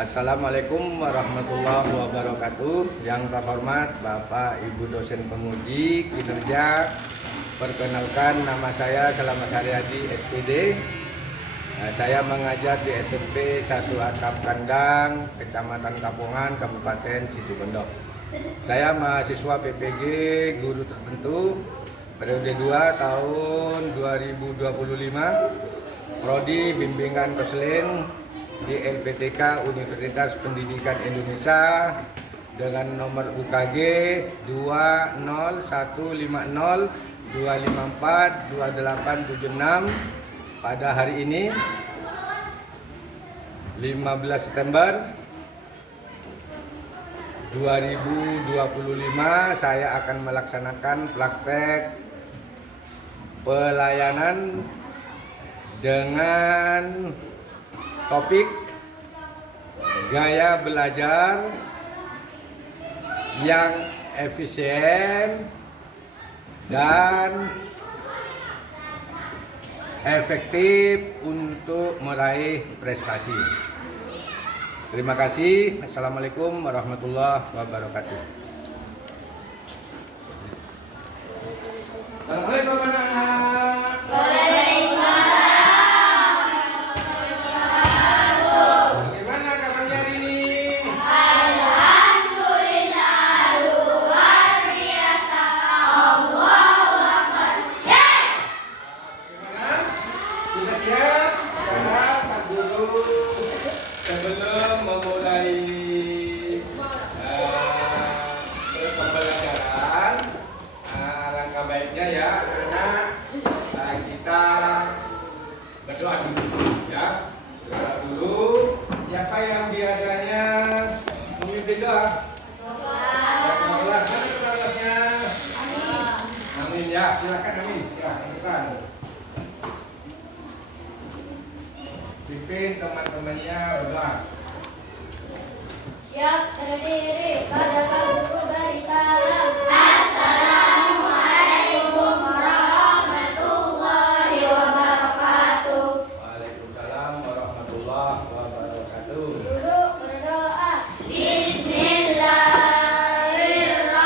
Assalamualaikum warahmatullahi wabarakatuh. Yang terhormat Bapak Ibu dosen penguji kinerja, perkenalkan nama saya Selamat Haryadi SPD. Saya mengajar di SMP 1 Atap Kandang, Kecamatan Kapongan, Kabupaten Situbondo. Saya mahasiswa PPG Guru Tertentu periode 2 tahun 2025, Prodi Bimbingan Konseling di LPTK Universitas Pendidikan Indonesia dengan nomor UKG 201502542542876 pada hari ini 15 September 2025 saya akan melaksanakan praktek pelayanan dengan topik gaya belajar yang efisien dan efektif untuk meraih prestasi. Terima kasih. Assalamualaikum warahmatullahi wabarakatuh. Assalamualaikum anak-anak. Sebelum memulai pembelajaran, alangkah baiknya ya anak-anak kita berdoa dulu ya. Berdoa dulu. Siapa yang biasanya memimpin doa? Allah. Amin ya. Silakan amin. Ya, silakan. Pimpin teman-temannya berdoa. Siap, berdiri pada guru beri salam. Assalamualaikum warahmatullahi wabarakatuh. Waalaikumsalam warahmatullahi wabarakatuh. Duduk berdoa. Bismillahirrahmanirrahim.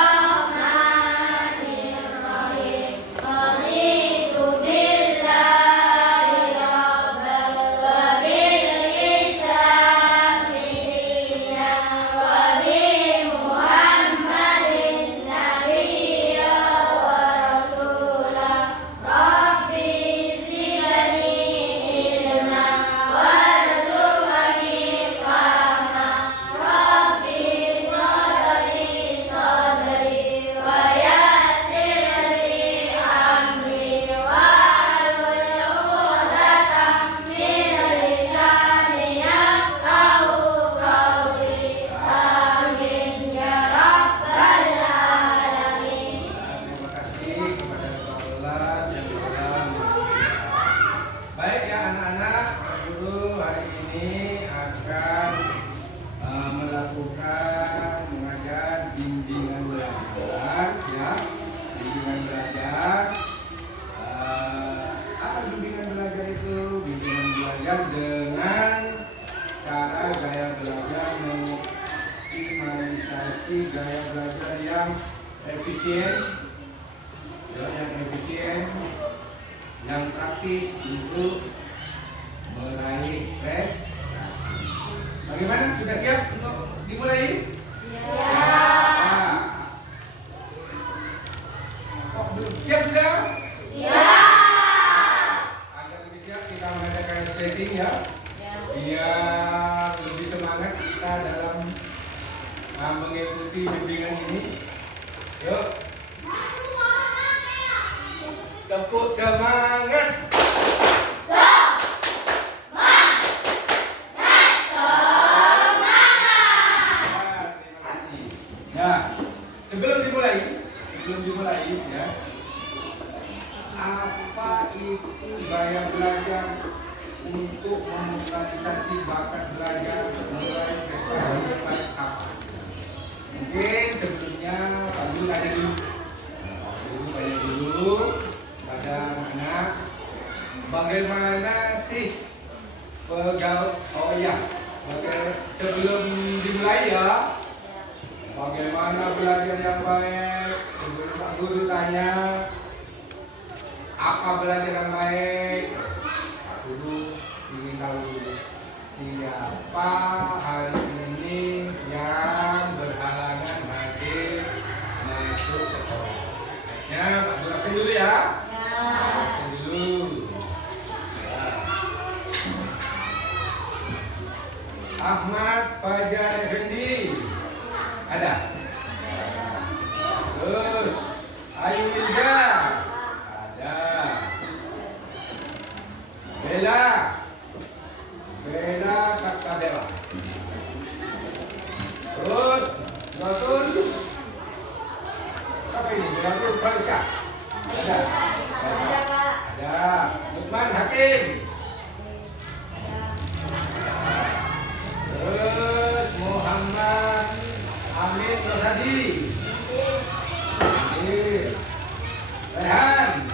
Raditu billahi rabban wa bil islami dinan wa bi Muhammadin nabiyya wa rasulah. Rabbi zidni ilma warzuqni fahma. Rabbi shrah sadri wa yassir li amri wahlul 'uqdatam min lisani yafqahu qawli. Amin ya rabbal alamin. Terima kasih kepada Allah yang dalam. Baik ya anak-anak, guru hari ini akan melakukan mengajar bimbingan belajar ya. Bimbingan belajar. Apa bimbingan belajar itu? Bimbingan belajar dengan cara gaya belajar mengoptimalisasi gaya belajar yang efisien, yang praktis untuk meraih prestasi. Bagaimana? Sudah siap untuk dimulai? Ya. Kok belum siap sudah? Agar lebih siap kita mengadakan setting ya. Biar lebih semangat kita dalam mengikuti bimbingan ini. Yuk. Tepuk semangat. Terima kasih. Ya, sebelum dimulai ya. Apa itu gaya belajar untuk memotivasi bakat belajar mulai prestasi hebat apa? Mungkin sebelumnya Pak Guru tanya dulu pada anak-anak sebelum dimulai ya, bagaimana belajar yang baik? Sebelum Pak Guru tanya, apa belajar yang baik? Pak Guru ingin tahu dulu, siapa hari ini yang berhalangan hadir masuk sekolah? Ya, Pak Guru absen dulu ya. Absen dulu. Ahmad Fajar Effendi ada. Terus Ayu Ilda ada. Bella Saktabela. Terus Zatul apa ini? Zatul Farsha ada. Ada. Lukman Hakim. Terus Muhammad Amin Rosadi. Rehan.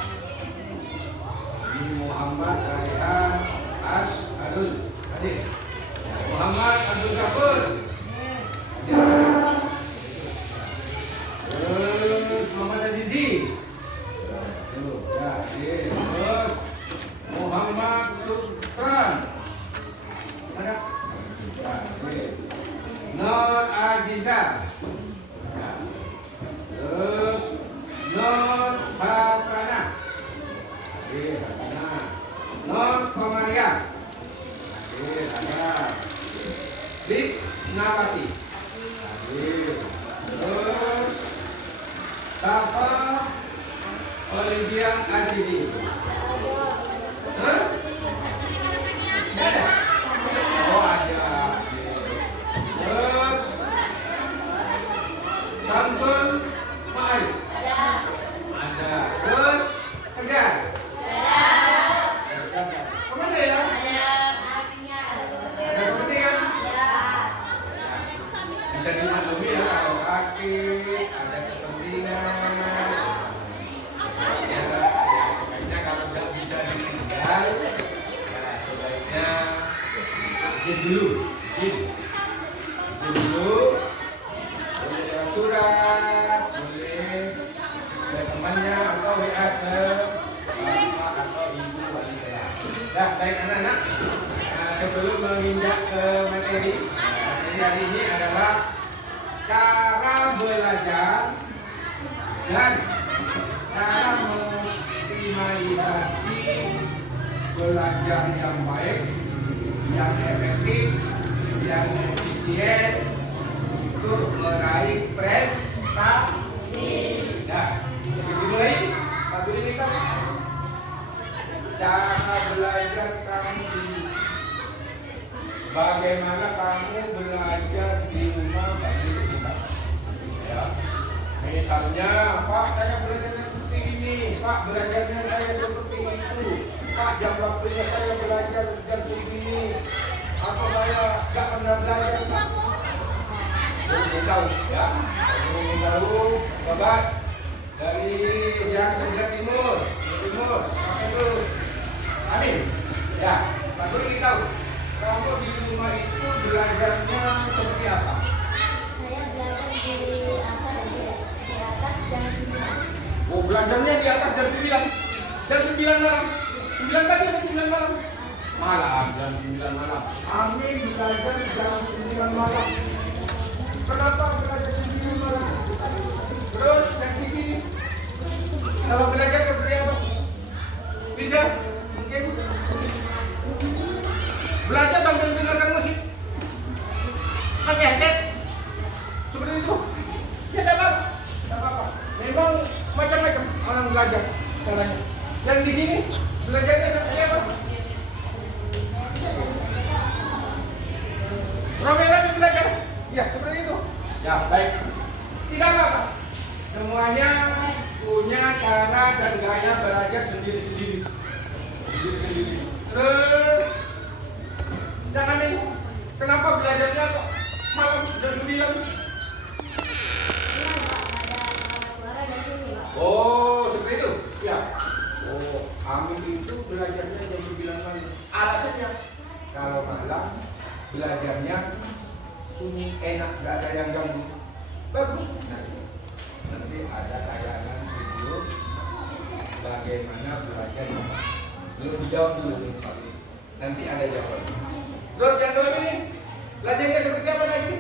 Ini Muhammad Rehan As'adul. Hadir. Muhammad Abdul Ghafur. Terus Muhammad Azizi. Ya, terus Muhammad Sukran. Mana? Nur Aziza. Terus Nur Hasanah. Hasanah. Nur Komaria. Ada. Dik Nawati. Terus Safa Olivia Azizi. Hah? Ada? Oh, ada. Terus Samsul Ma'arif. Ada. Terus Tegar. Kemana ya? Ada kepentingan? Bisa dimaklumi ya kalau sakit, ada kepentingan. Ya, sebaiknya kalau nggak bisa ditinggal, ya sebaiknya izin dulu. Izin dulu. Boleh lewat surat, boleh ke temannya atau WA ke bapak atau ibu wali kelas. Dah, baik anak-anak. Sebelum menginjak ke materi hari ini adalah cara belajar dan cara mengoptimalisasi belajar yang baik, yang efektif, yang efisien untuk meraih prestasi. Ya, dimulai. Pak Guru ini kan cara belajar kamu ini. Bagaimana kamu belajar di rumah Pak Guru kita? Ya, misalnya Pak, saya belajarnya seperti ini, Pak belajarnya saya seperti itu, Pak jam waktunya saya belajar jam segini, atau saya nggak pernah belajar Pak. Belum tahu ya, belum tahu. Coba dari yang sebelah timur, pakai itu, Amin. Ya, Pak Guru ingin tahu. Kamu di rumah itu belajarnya seperti apa? Saya belajar di atas jam 9. Oh, belajarnya di atas jam 9. Jam 9 malam. 9 pagi atau 9 malam? Malam, jam 9 malam. Amin belajar jam 9 malam. Kenapa belajar jam 9 malam? Terus yang di sini kalau belajar seperti apa? Pindah, mungkin belajar sambil mendengarkan musik, pakai headset, seperti itu. Ya tidak apa-apa. Memang macam-macam orang belajar caranya. Yang di sini belajarnya seperti apa? Rame-rame belajar, ya seperti itu. Ya baik, tidak apa-apa. Semuanya punya cara dan gaya belajar sendiri-sendiri. Terus jangan ini, kenapa belajarnya kok malam jam 9? Oh, seperti itu? Ya. Oh, Amin itu belajarnya jam 9 malam. Alasannya, kalau malam belajarnya sunyi, enak, gak ada yang ganggu. Bagus. Nanti ada tayangan video bagaimana belajar. Belum dijawab dulu nih Pak. Nanti ada jawaban. Terus yang kedua ini, belajarnya seperti apa lagi?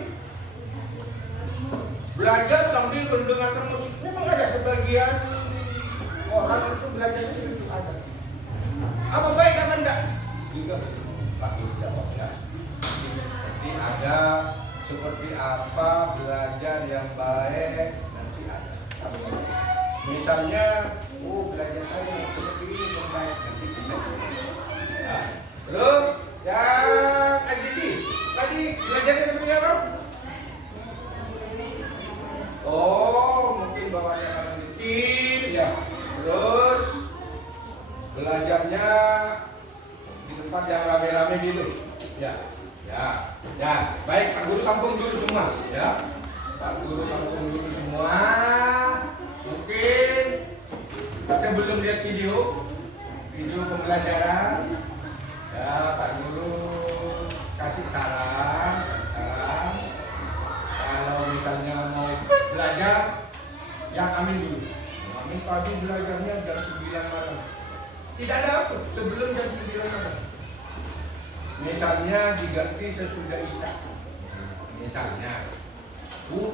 Belajar sambil mendengarkan musik. Memang ada sebagian orang itu belajarnya seperti ada. Apa baik apa enggak? Juga bagus jawabnya. Nanti ada seperti apa belajar yang baik, nanti ada. Misalnya, belajar saya seperti ini yang baik, nanti bisa. Ya. Terus yang edisi tadi belajarnya seperti apa? Mungkin bawahnya orang dikit ya. Terus belajarnya di tempat yang rame-rame gitu. Ya. Baik, Pak Guru tampung dulu semua, ya. Pak Guru tampung dulu semua. Mungkin sebelum lihat video pembelajaran, ya Pak Guru kasih saran. Kalau misalnya mau belajar, yang amin dulu. Amin pagi belajarnya jam 9 malam. Tidak ada apa sebelum jam 9 malam. Misalnya diganti sesudah Isya. Misalnya,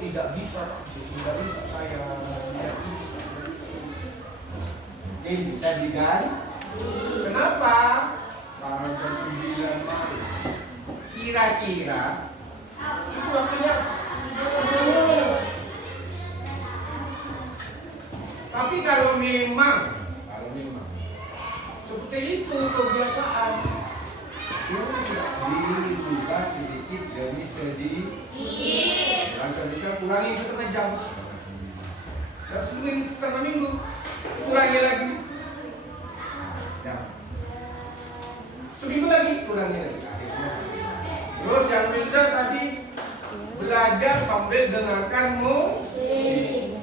tidak bisa sesudah Isya saya tidak ini. Mungkin bisa diganti. Kenapa? Karena jam 9 malam. Kira-kira itu waktunya. Tapi kalau memang seperti itu kebiasaan, dibuka sedikit demi sedikit. Langsung bisa kurangi setengah jam. Dan setengah minggu kurangi lagi. Ya. Seminggu lagi kurangi lagi. Terus yang beda tadi belajar sambil dengarkan musik.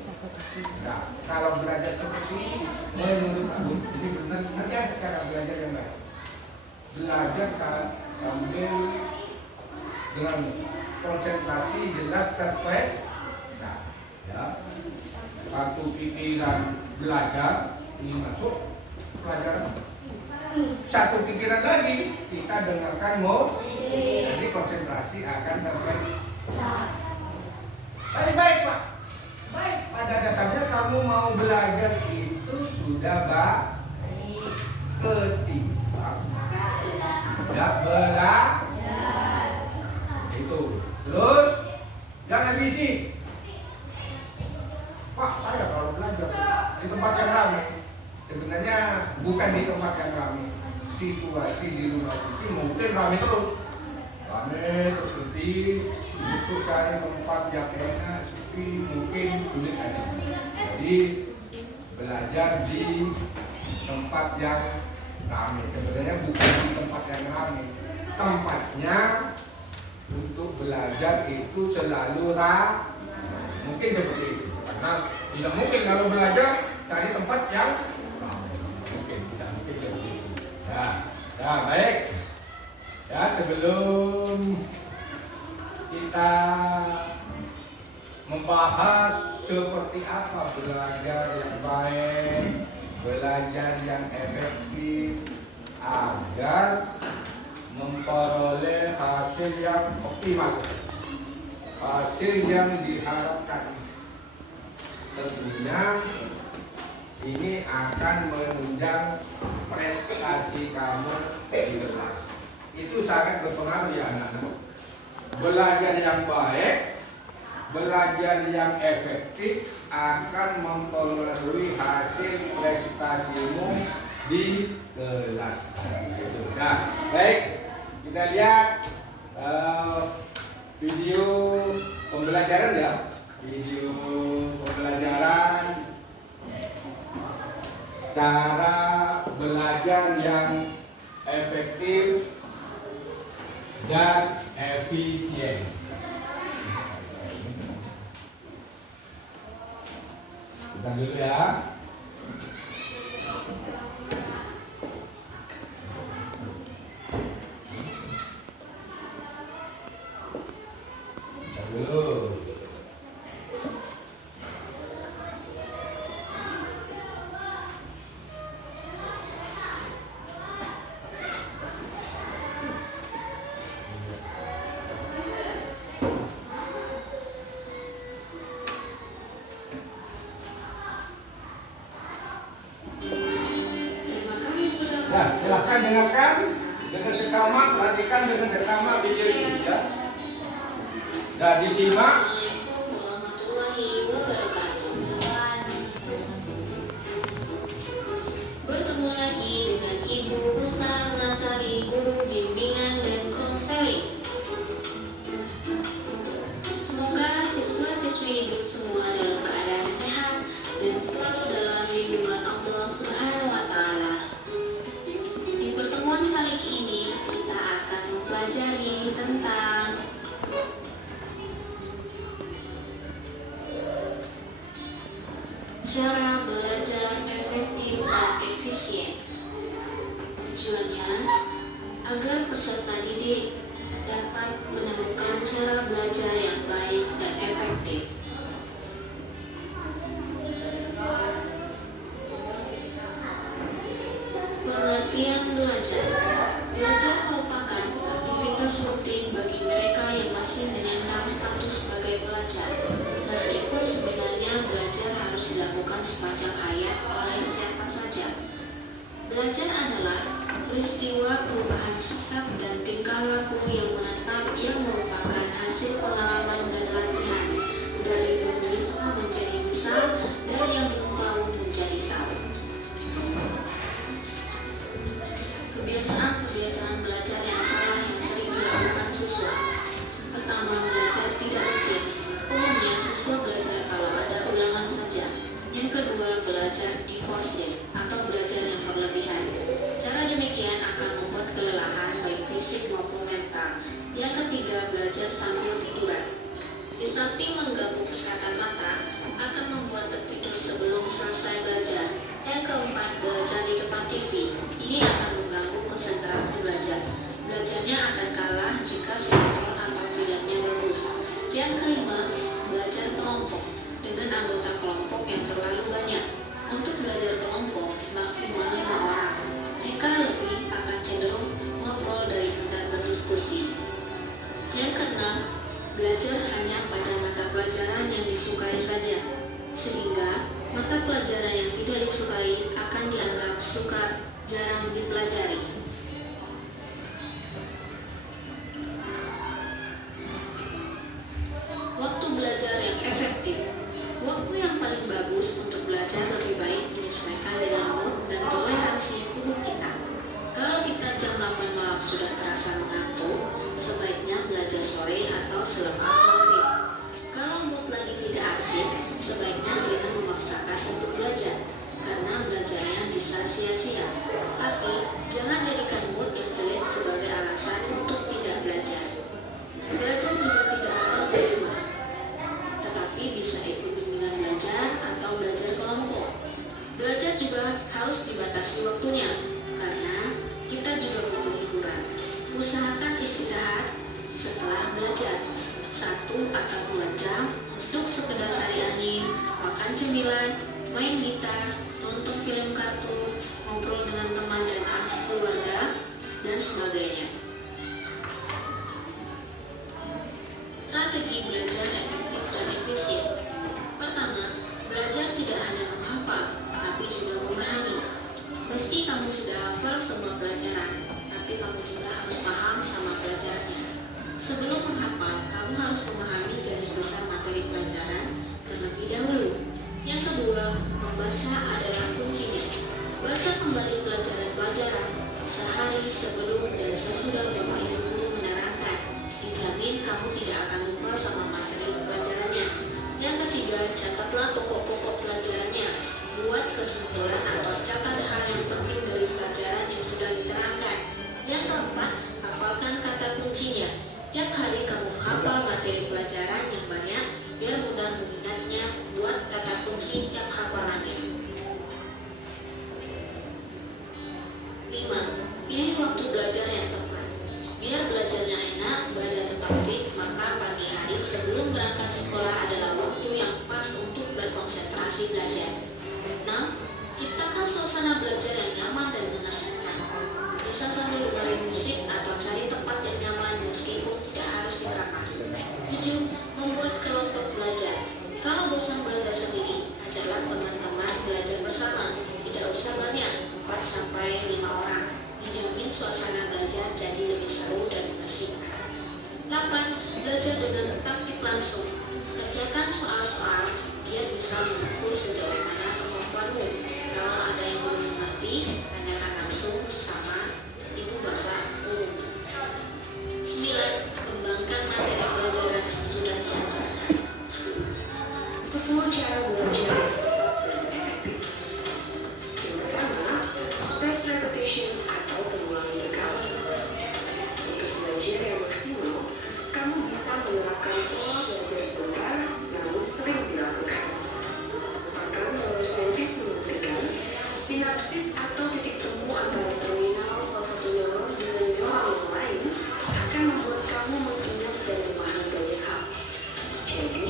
Nah, kalau belajar seperti ini, menurut aku, ini benar, nanti ada cara belajar yang baik. Belajar sambil dengan musik, konsentrasi jelas terkait. Nah, ya, satu pikiran belajar ini masuk pelajaran. Satu pikiran lagi kita dengarkan musik, jadi konsentrasi akan terkait. Tadi baik Pak. Baik, pada dasarnya kamu mau belajar itu sudah baik. Ketimbang tidak belajar. Itu. Terus jangan isi. Pak, saya kalau belajar di tempat yang ramai. Sebenarnya bukan di tempat yang ramai. Situasi di rumah sisi mungkin ramai terus. Ramai terus untuk cari tempat yang enak. Mungkin sulit aja. Jadi belajar di tempat yang ramai. Sebenarnya bukan di tempat yang ramai. Tempatnya untuk belajar itu selalu ramai. Mungkin seperti itu. Karena tidak mungkin kalau belajar cari tempat yang ramai. Tidak mungkin seperti itu. Ya, baik. Ya, sebelum kita membahas seperti apa belajar yang baik, belajar yang efektif agar memperoleh hasil yang optimal, hasil yang diharapkan. Tentunya ini akan menunjang prestasi kamu di kelas. Itu sangat berpengaruh ya anak-anak. Belajar yang baik, belajar yang efektif akan mempengaruhi hasil prestasimu di kelas. Nah, baik, kita lihat video pembelajaran ya. Video pembelajaran cara belajar yang efektif dan efisien. Kita dulu ya. dengarkan dengan seksama, perhatikan dengan seksama video ini ya. Dan disimak. Assalamualaikum warahmatullahi wabarakatuh. Bertemu lagi dengan Ibu Husna Nasari, guru bimbingan dan konseling. Semoga siswa-siswi Ibu semua dalam keadaan sehat dan selalu dalam lindungan Allah Subhanahu wa Ta'ala. Di pertemuan kali ini kita akan mempelajari tentang cara belajar efektif dan efisien. Tujuannya agar peserta didik dapat menemukan cara belajar yang baik dan efektif. Pengertian belajar. Belajar merupakan aktivitas rutin bagi mereka yang masih menyandang status sebagai pelajar. Meskipun sebenarnya belajar harus dilakukan sepanjang hayat oleh siapa saja. Belajar adalah peristiwa perubahan sikap dan tingkah laku yang menetap yang merupakan hasil pengalaman dan latihan dari belum bisa menjadi bisa, dari yang belum tahu menjadi tahu. Kebiasaan-kebiasaan belajar yang salah yang sering dilakukan siswa. Pertama, belajar tidak rutin. Umumnya siswa belajar kalau ada ulangan saja. Yang kedua, belajar diforsir atau belajar yang berlebihan. Cara demikian akan membuat kelelahan baik fisik maupun mental. Yang ketiga, belajar sambil tiduran. Di samping mengganggu kesehatan mata, akan membuat tertidur sebelum selesai belajar. Yang keempat, belajar di depan TV. Ini akan mengganggu konsentrasi belajar. Belajarnya akan kalah jika sinetron atau filmnya bagus. Yang kelima, belajar kelompok dengan anggota kelompok yang terlalu banyak. Untuk belajar kelompok maksimal 5 orang. Jika lebih akan cenderung ngobrol daripada berdiskusi. Yang keenam, belajar hanya pada mata pelajaran yang disukai saja, sehingga mata pelajaran yang tidak disukai akan dianggap sukar, jarang dipelajari. Waktu belajar yang efektif. Waktu yang paling bagus untuk belajar lebih baik menyesuaikan dengan mood dan toleransi tubuh kita. Kalau kita jam 8 malam sudah terasa mengantuk, sebaiknya belajar sore atau selepas maghrib. Kalau mood lagi tidak asik, sebaiknya jangan memaksakan untuk belajar, karena belajarnya bisa sia-sia. Tapi, jangan jadikan mood yang jelek sebagai alasan untuk tidak belajar. Belajar juga tidak harus di rumah, tetapi bisa ikut bimbingan belajar atau belajar kelompok. Belajar juga harus dibatasi waktunya, karena kita juga butuh hiburan. Usahakan istirahat setelah belajar 1 atau 2 jam untuk sekedar cari angin, makan cemilan, main gitar, nonton film kartun, ngobrol dengan teman dan keluarga, dan sebagainya. Strategi belajar efektif dan efisien. Pertama, belajar tidak hanya menghafal, tapi juga memahami. Meski kamu sudah hafal semua pelajaran, tapi kamu juga harus paham sama pelajarannya. Sebelum menghafal, kamu harus memahami garis besar materi pelajaran terlebih dahulu. Yang kedua, membaca adalah kuncinya. Baca kembali pelajaran-pelajaran sehari sebelum dan sesudah Bapak Ibu guru menerangkan. Dijamin kamu tidak akan lupa sama materi pelajarannya. Yang ketiga, catatlah pokok-pokok pelajarannya. Buat kesimpulan atau catat hal yang penting dari pelajaran yang sudah diterangkan. Yang keempat, hafalkan kata kuncinya. Tiap hari kamu menghafal materi pelajaran yang banyak, biar mudah mengingatnya. Buat kata kunci tiap hafalannya. 5. Pilih waktu belajar yang tepat. Biar belajarnya enak, badan tetap fit, maka pagi hari sebelum berangkat sekolah adalah waktu yang pas untuk berkonsentrasi belajar. 6. Ciptakan suasana belajar yang nyaman dan mengasihkan. Bisa sambil dengerin musik atau cari tempat yang nyaman meskipun tidak harus di kamar. 7. Membuat kelompok belajar. Kalau bosan belajar sendiri, ajaklah teman-teman belajar bersama. Tidak usah banyak, 4 sampai 5 orang. Dijamin langsung. Kerjakan soal-soal biar bisa mengukur sejauh mana kemampuanmu. Kalau ada yang belum mengerti, tanyakan langsung sama ibu bapak gurumu. 9. Kembangkan materi pelajaran yang sudah diajarkan. 10 cara belajar yang tepat dan efektif. Yang pertama, spaced repetition atau pengulangan berkala. Untuk belajar yang maksimal, kamu bisa menerapkan pola belajar sebentar namun sering dilakukan. Pakar neurosaintis membuktikan sinapsis atau titik temu antara terminal salah satu neuron dengan neuron yang lain akan membuat kamu mengingat dan memahami banyak hal. Jadi,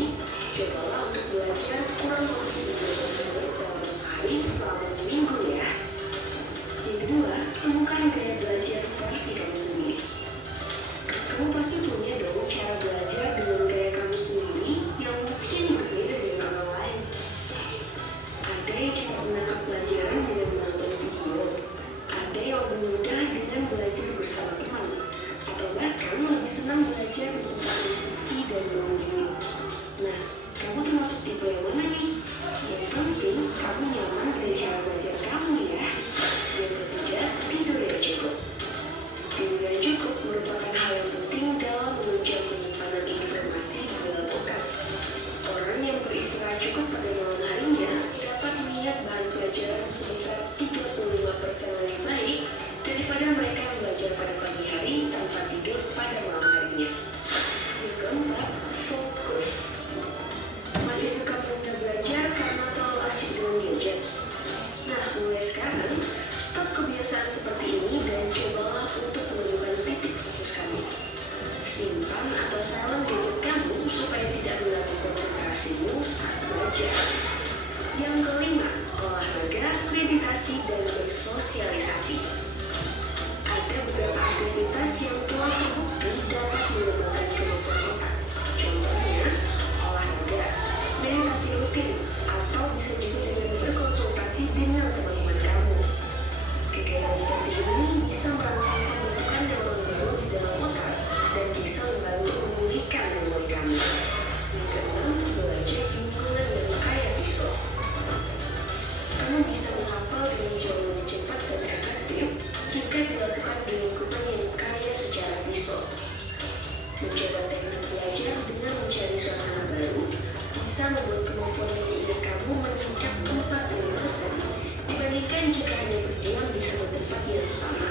cobalah untuk belajar kurang lebih 15 menit dalam sehari selama seminggu ya. Yang kedua, temukan gaya belajar versi kamu sendiri. Kamu pasti punya dong cara belajar dengan gaya kamu sendiri yang mungkin berbeda dengan orang lain. Ada yang cepat menangkap pelajaran dengan menonton video, ada yang lebih mudah dengan belajar bersama teman, atau bahkan lebih senang belajar di tempat yang sepi dan menyendiri. Nah, kamu termasuk tipe yang mana nih? Yang penting, kamu nyaman dengan cara belajar kamu ya. Yang ketiga, tidur yang cukup. Tidur yang cukup merupakan hal yang penting dalam menunjang penyimpanan informasi di dalam otak. Orang yang beristirahat cukup pada malam harinya dapat mengingat bahan pelajaran sebesar 35% lebih baik daripada mereka yang belajar pada pagi hari tanpa tidur pada malam harinya. Yang keempat, fokus. Masih suka menunda belajar karena terlalu asik dengan gadget? Nah, mulai sekarang, stop kebiasaan seperti ini dan cobalah untuk menemukan titik fokus kamu. Simpan atau silent gadget kamu supaya tidak mengganggu konsentrasimu saat belajar. Yang kelima, olahraga, meditasi, dan bersosialisasi. Ada beberapa aktivitas yang telah terbukti dapat mengembangkan kemampuan otak. Contohnya, olahraga, meditasi rutin, atau bisa juga dengan berkonsultasi dengan teman-teman kamu. Kegiatan seperti ini bisa merangsang pembentukan neuron baru di dalam otak dan bisa membantu memulihkan memori kamu. Yang keenam, belajar di lingkungan yang kaya visual. Kamu bisa menghafal dengan jauh lebih cepat dan efektif jika dilakukan di lingkungan yang kaya secara visual. Mencoba teknik belajar dengan mencari suasana baru bisa membuat kemampuan mengingat kamu meningkat 45% dibandingkan jika hanya berdiam di satu tempat yang sama.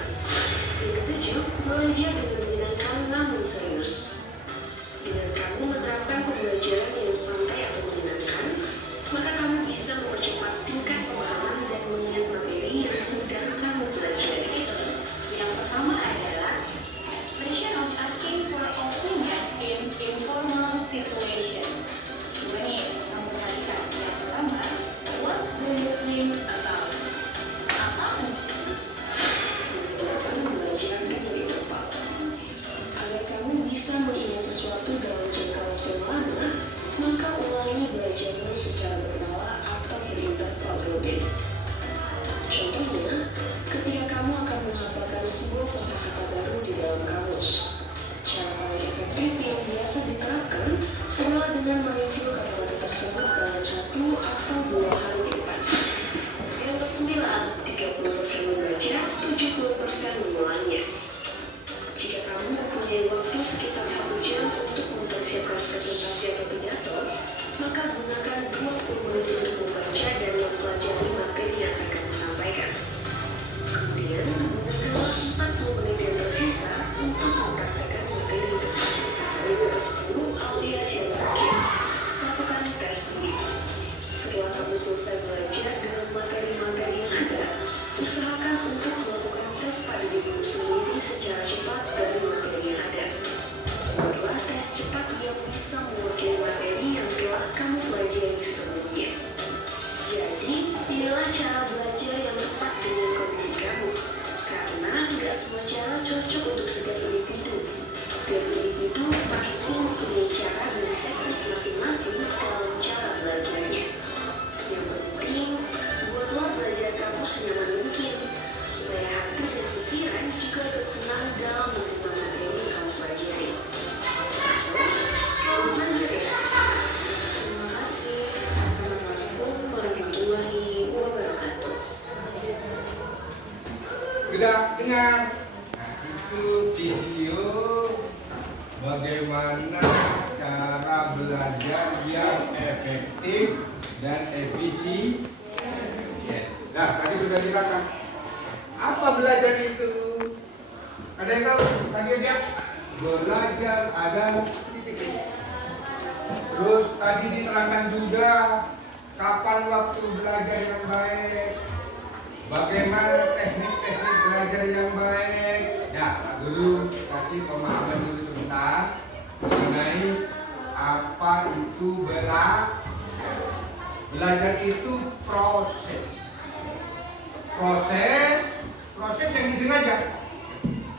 Yang ketujuh, belajar dengan menyenangkan namun serius. Dengan kamu menerapkan pembelajaran yang santai atau menyenangkan, maka kamu bisa mempercepat tingkat pemahaman dan mengingat materi yang sedang kamu pelajari. Yang pertama adalah expression of asking for opinion in informal situation. Coba nih, kamu perhatikan. Yang pertama, what do you think about? Apa menurut? Yang kedelapan, belajar dengan interval. Agar kamu bisa mengingat sesuatu dalam jangka waktu yang lama, maka ulangi belajarmu secara berkala atau berinterval rutin. Contohnya, ketika kamu akan menghafalkan sebuah kosakata baru di dalam kamus. Cara paling efektif yang biasa diterapkan adalah dengan mereview kata-kata tersebut dalam 1 atau 2 hari ke depan. Yang ke-9, 30% membaca, 70% mengulanginya. Jika kamu mempunyai waktu sekitar 1 jam untuk mempersiapkan presentasi atau pidato, maka gunakan 20 menit untuk membaca dan mempelajari materi yang akan kamu sampaikan. Kemudian, gunakanlah 40 menit yang tersisa untuk mempraktekkan materi tersebut. Yang ke-10, alias yang terakhir, lakukan tes diri. Setelah kamu selesai belajar dengan materi-materi yang ada, usahakan untuk melakukan tes pada dirimu sendiri secara cepat dari materi yang ada. Buatlah tes cepat yang bisa mewakili materi yang telah kamu pelajari sebelumnya. Jadi, pilihlah cara belajar yang tepat dengan kondisi kamu. Karena nggak semua cara cocok untuk setiap individu dengar. Nah, itu video bagaimana cara belajar yang efektif dan efisien. Nah, tadi sudah dikatakan apa belajar itu? Ada yang tahu? Tadi dia belajar ada titik. Terus tadi diterangkan juga kapan waktu belajar yang baik, bagaimana teknik-teknik belajar yang baik. Ya, Pak Guru kasih pemahaman dulu sebentar mengenai apa itu belajar. Belajar itu proses yang disengaja.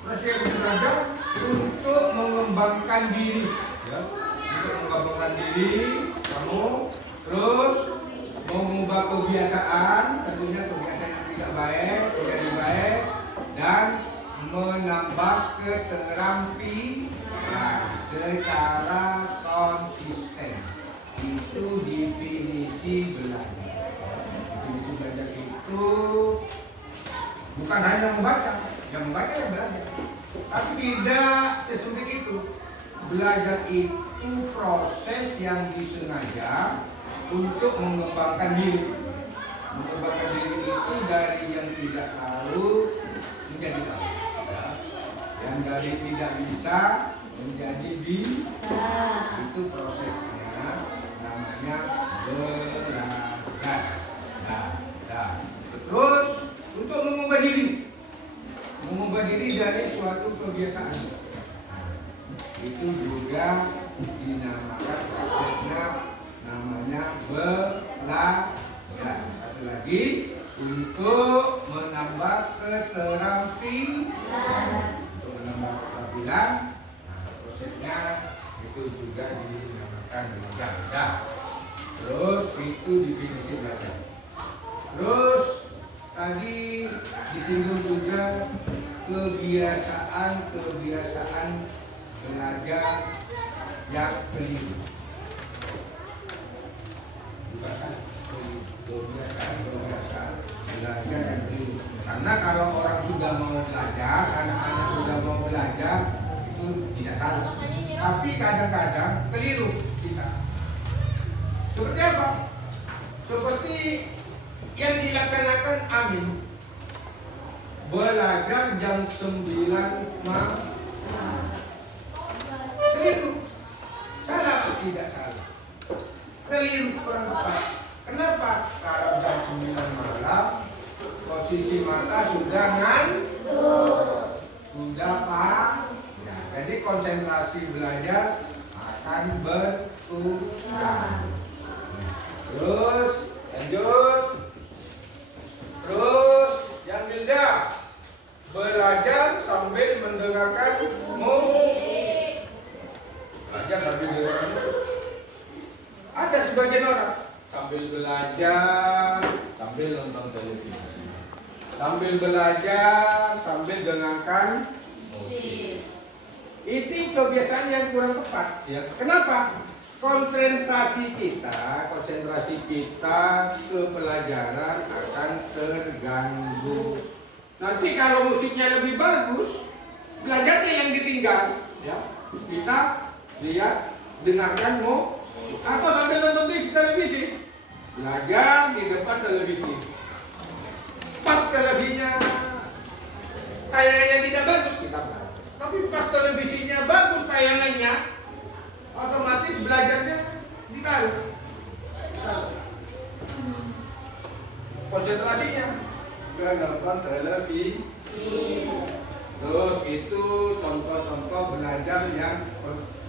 Proses yang disengaja untuk mengembangkan diri, ya. Untuk mengembangkan diri kamu, terus mengubah kebiasaan, tentunya kebiasaan yang tidak baik menjadi baik, dan menambah keterampilan secara konsisten. Itu definisi belajar. Definisi belajar itu bukan hanya membaca, yang membaca yang belajar, tapi tidak sesulit itu. Belajar itu proses yang disengaja untuk mengembangkan diri. Mengembangkan diri itu dari yang tidak tahu menjadi tahu, ya. Yang dari tidak bisa menjadi bisa. Itu prosesnya, namanya belajar. Terus untuk mengubah diri dari suatu kebiasaan, itu juga dinamakan prosesnya, namanya belajar. Satu lagi, untuk menambah keterampilan. Untuk menambah keterampilan, prosesnya itu juga dinamakan belajar. Terus itu definisi belajar. Terus tadi disinggung juga kebiasaan belajar yang keliru. Kebiasaan belajar yang keliru. Karena kalau orang sudah mau belajar, anak-anak sudah mau belajar, itu tidak salah. Tapi kadang-kadang keliru kita. Seperti apa? Seperti yang dilaksanakan Amin. Belajar jam 9 malam. Keliru. Salah atau tidak salah? Keliru, kurang tepat. Kenapa? Kalau jam 9 malam posisi mata sudah sudah ya, jadi konsentrasi belajar akan berkurang. Terus lanjut. Terus yang Dilda, belajar sambil mendengarkan musik. Belajar sambil mendengarkan musik. Ada sebagian orang sambil belajar, sambil nonton televisi, sambil belajar, sambil dengarkan musik. Itu kebiasaan yang kurang tepat, ya. Kenapa? Konsentrasi kita ke pelajaran akan terganggu. Nanti kalau musiknya lebih bagus, belajarnya yang ditinggal, ya. Kita lihat, dengarkan atau sambil nonton televisi, belajar di depan televisi. Pas televisinya tayangannya tidak bagus, kita belajar. Tapi pas televisinya bagus tayangannya, otomatis belajarnya ditaruh. Konsentrasinya ke nonton televisi. Terus itu contoh-contoh belajar yang,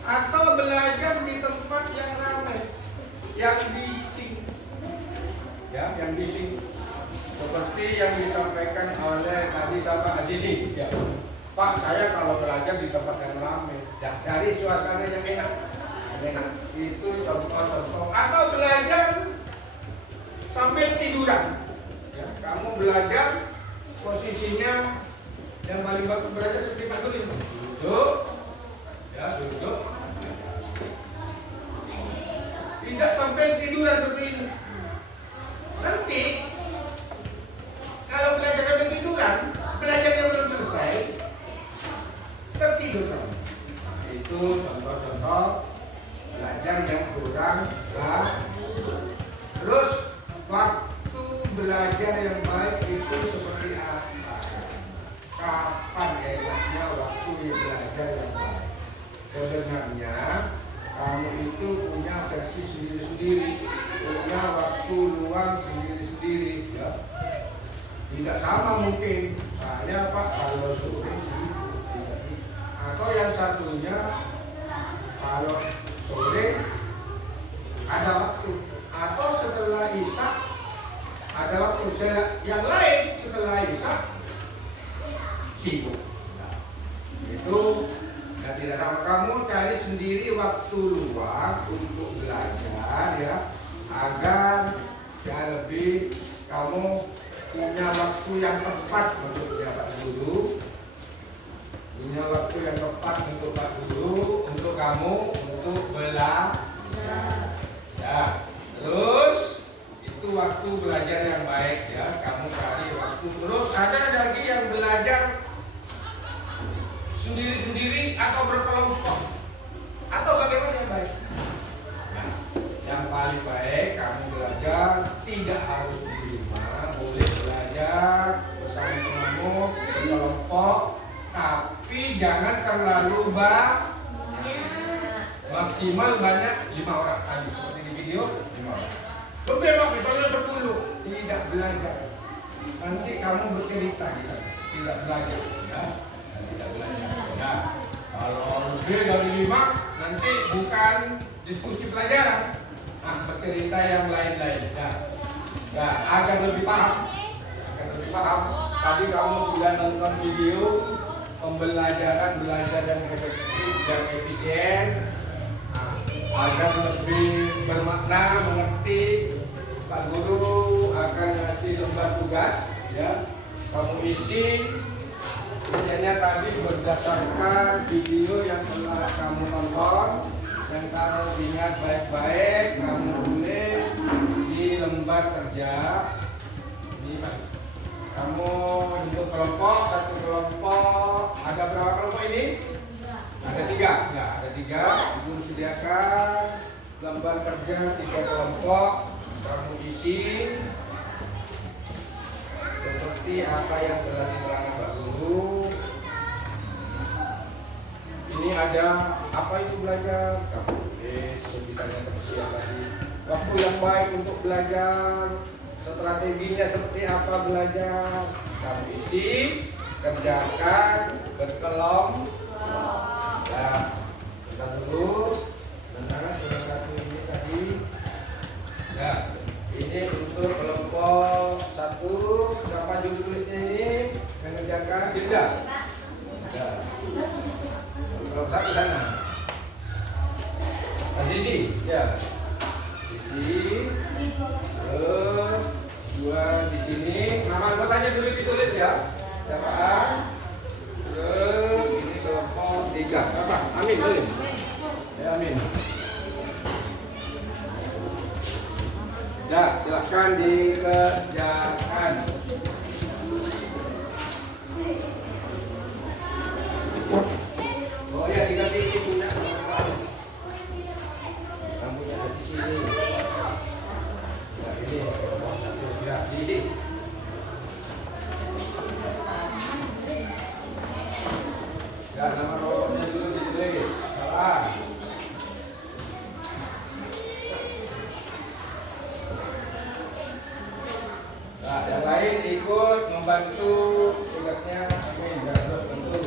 atau belajar di tempat yang ramai, yang bising, ya, yang bising. Seperti yang disampaikan oleh tadi sahabat Azizi, ya. Pak, saya kalau belajar di tempat yang ramai, ya, dari suasana yang enak. Itu contoh-contoh. Atau belajar sampai tiduran, ya. Kamu belajar posisinya yang paling bagus belajar seperti Pak Guru, duduk, ya, duduk. Tidak sampai tiduran seperti ini. Nanti kalau belajar sampai tiduran, belajarnya belum selesai. kurang baik. Terus waktu belajar yang baik itu seperti apa? Kapan enaknya waktu belajar yang baik? Sebenarnya kamu itu punya versi sendiri-sendiri, punya waktu luang sendiri-sendiri, ya. Tidak sama mungkin. Saya Pak kalau sore atau yang satunya kalau sore ada waktu, atau setelah Isya ada waktu. Yang lain setelah Isya sibuk. Nah, itu dan tidak sama. Kamu cari sendiri waktu luang untuk belajar, ya, agar ya lebih kamu punya waktu yang tepat untuk jabat guru, punya waktu yang tepat untuk Pak Guru, untuk kamu, untuk belajar. Ya, terus itu waktu belajar yang baik, ya. Kamu cari waktu. Terus ada lagi yang belajar sendiri-sendiri atau berkelompok, atau bagaimana yang baik? Nah, yang paling baik kamu belajar tidak harus di rumah, boleh belajar bersama temanmu berkelompok, tapi jangan terlalu banyak. Maksimal banyak 5 orang. Tadi seperti di video 5 orang. Berbeda misalnya 10, tidak belajar. Nanti kamu bercerita di sana, tidak belajar, ya. Tidak belajar. Nah, kalau lebih dari 5 nanti bukan diskusi pelajaran, nah bercerita yang lain-lain. Ya, agar lebih paham. Tadi kamu sudah nonton video pembelajaran belajar yang efektif dan efisien, agar lebih bermakna, mengerti. Pak Guru akan ngasih lembar tugas, ya. Kamu isi. Isinya tadi berdasarkan video yang telah kamu tonton, dan kamu ingat baik-baik, kamu tulis di lembar kerja. Ini Pak. Kamu bentuk kelompok, satu kelompok. Ada berapa kelompok ini? Ada 3. Ya, ada 3. Ibu sediakan lembar kerja 3 kelompok. Kamu isi seperti apa yang telah diterangkan Pak Guru. Ini ada apa itu belajar? Kamu tulis sebisanya seperti apa tadi. Waktu yang baik untuk belajar, strateginya seperti apa belajar. Kamu isi, kerjakan, berkelompok. Ya, kita dulu tentang satu ini tadi. Ya, ini untuk kelompok 1. Siapa judul tulisnya ini? Mengerjakan tidak? Ya. Kelompok 1 sana. Sisi, ya. Sisi. Terus 2 di sini. Nama anggotanya dulu ditulis, ya. Siapaan? Terus ini kelompok 3. Apa? Amin tulis. Ya, Amin. Ya, silahkan dikerjakan. Oh ya, 3 titik punya kamu. Kamu ada di sini. Ya, ini kelompok 1. Ya, diisi. Ya, nama kelompoknya dulu ditulis. Salah. Nah, yang lain ikut membantu tugasnya. Amin. Ya, terus bantu.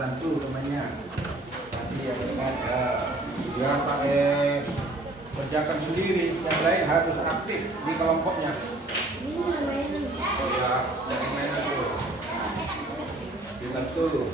dibantu temannya. Nanti yang dekat jangan pakai kerjakan sendiri, yang lain harus aktif di kelompoknya. Ya, jangan main itu. Dibantu.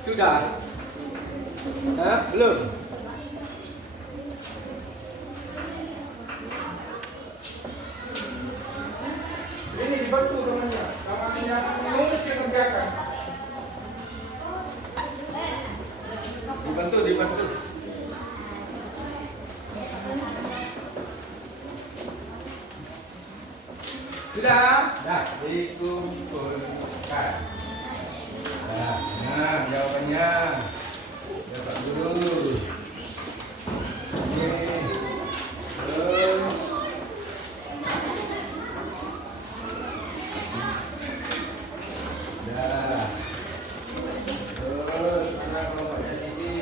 Sudah? Hah? Belum? Ini dibantu temannya. Kalau tidak menulis yang kerjakan. Dibantu. Sudah? Dah, dikumpulkan. Nah, jawabannya dapat dulu. Ini terus dah. Terus mana kelompoknya sisi?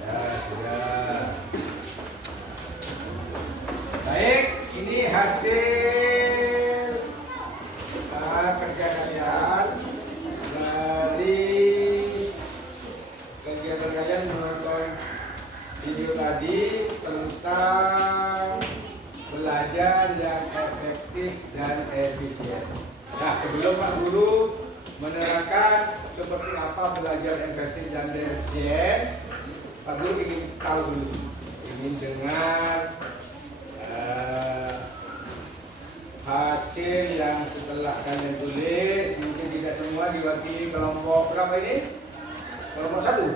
Ya, sudah. Baik, ini hasil kerja kalian dari kegiatan kalian menonton video tadi tentang belajar yang efektif dan efisien. Nah, sebelum Pak Guru menerangkan seperti apa belajar efektif dan efisien, Pak Guru ingin tahu dulu, ingin dengar hasil yang setelah kalian tulis. Mungkin tidak semua diwakili kelompok berapa ini? Kelompok 1.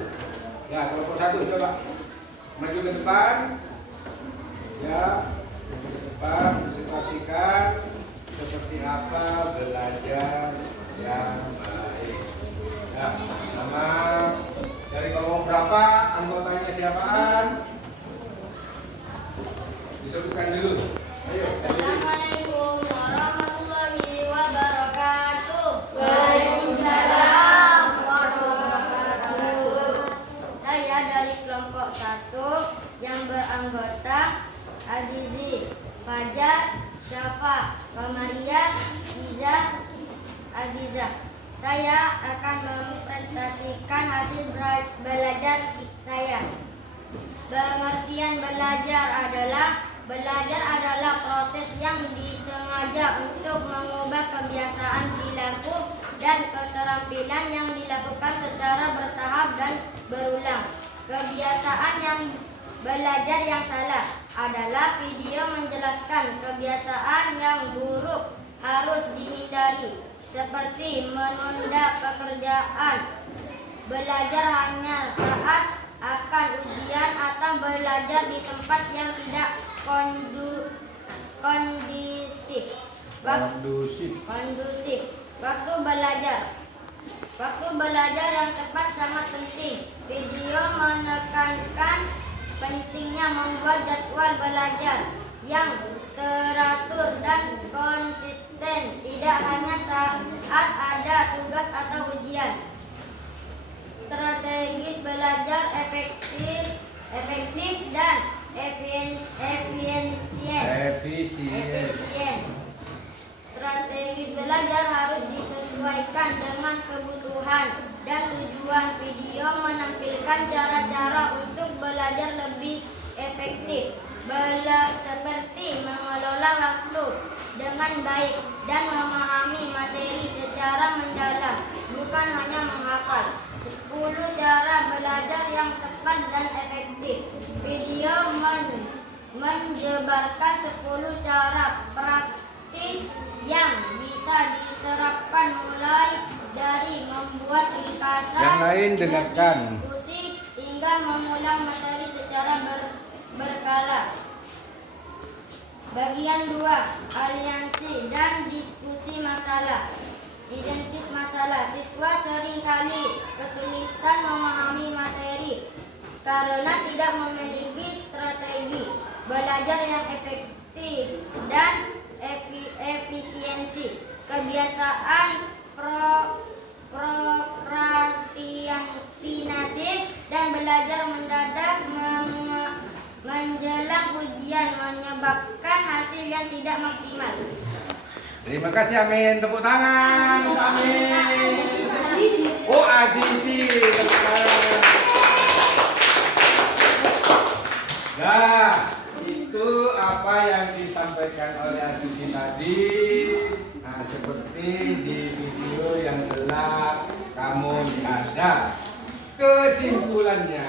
Ya, kelompok 1 coba maju ke depan. Ya, maju ke depan, presentasikan seperti apa belajar yang baik. Ya, nama dari kelompok berapa, anggotanya siapaan? Disebutkan dulu. Ayo. Assalamualaikum warahmatullahi wabarakatuh. Waalaikumsalam warahmatullahi wabarakatuh. Saya dari kelompok 1 yang beranggota Azizi, Fajar, Syafa, Kamaria, Iza, Aziza. Saya akan mempresentasikan hasil belajar saya. Pengertian belajar adalah proses yang disengaja untuk mengubah kebiasaan perilaku dan keterampilan yang dilakukan secara bertahap dan berulang. Kebiasaan yang belajar yang salah adalah video menjelaskan kebiasaan yang buruk harus dihindari, seperti menunda pekerjaan, belajar hanya saat akan ujian, atau belajar di tempat yang tidak kondusif. Waktu belajar yang tepat sangat penting. Video menekankan pentingnya membuat jadwal belajar yang teratur dan konsisten, tidak hanya saat ada tugas atau ujian. Strategis belajar efektif dan efisien. Tuhan. Dan tujuan video menampilkan cara-cara untuk belajar lebih efektif, seperti mengelola waktu dengan baik dan memahami materi secara mendalam, bukan hanya menghafal. 10 cara belajar yang tepat dan efektif. Video menjabarkan 10 cara praktis yang bisa diterapkan, mulai dari membuat ringkasan, Yang lain dengarkan. berdiskusi, hingga mengulang materi secara berkala. Bagian 2, aliansi dan diskusi masalah. Identis masalah. Siswa seringkali kesulitan memahami materi karena tidak memiliki strategi belajar yang efektif dan efisiensi. Kebiasaan prokrastinasi dan belajar mendadak menjelang ujian menyebabkan hasil yang tidak maksimal. Terima kasih, amin. Tepuk tangan untuk amin. Oh, Azizi. Tepuk tangan. Nah, itu apa yang disampaikan oleh Azizi tadi. Nah, seperti di video yang telah kamu lihat. Kesimpulannya,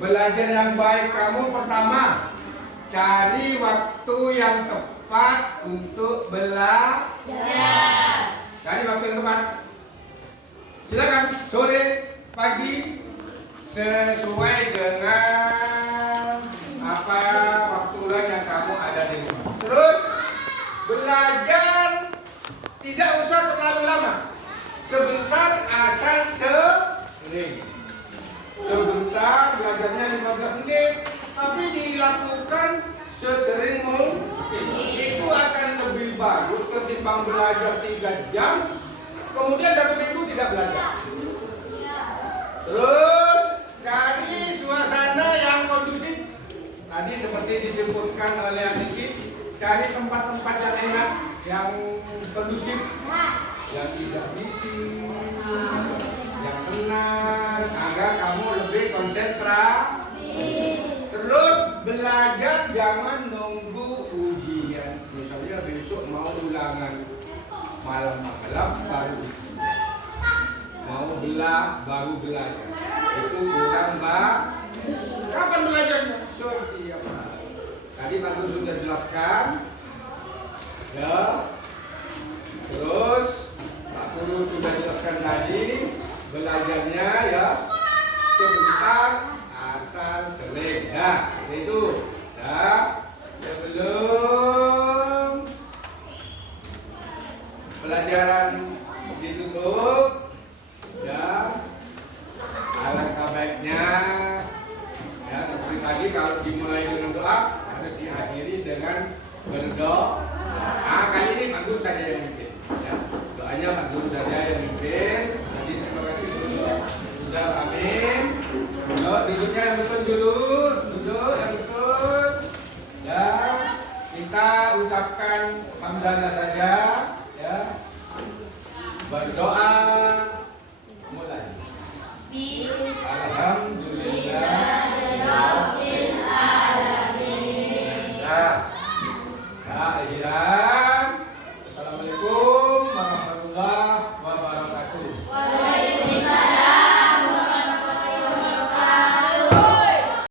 belajar yang baik kamu pertama, cari waktu yang tepat untuk belajar. Cari waktu yang tepat. Silakan sore, pagi, sesuai dengan apa waktu yang kamu ada di rumah. Terus belajar tidak usah terlalu lama. Sebentar asal sering. Sebentar belajarnya 15 menit, tapi dilakukan sesering mungkin. Itu akan lebih bagus ketimbang belajar 3 jam, kemudian 1 minggu tidak belajar. Terus cari suasana yang kondusif. Tadi seperti disebutkan oleh Adiki, cari tempat-tempat yang enak, yang kondusif, yang tidak bising, yang tenang, agar kamu lebih konsentrasi. Terus belajar jangan nunggu ujian. Misalnya besok mau ulangan malam-malam baru baru belajar. Itu kurang kapan belajarnya? Setiap hari. Tadi Pak Guru sudah jelaskan. Ya. Terus Pak Guru sudah jelaskan tadi belajarnya ya sebentar asal sering. Nah, itu. Ya. Sebelum pelajaran ditutup, ya, alangkah baiknya ya seperti tadi kalau dimulai dengan doa harus diakhiri dengan berdoa. Nah, kali ini Pak Guru saja yang mimpin. Ya, doanya Pak Guru saja yang mimpin. Tadi terima kasih sudah amin. Duduknya yang betul dulu, duduk yang betul. Ya, kita ucapkan hamdalah saja. Ya, berdoa. Mulai. Alhamdulillahirabbil alamin. Ya.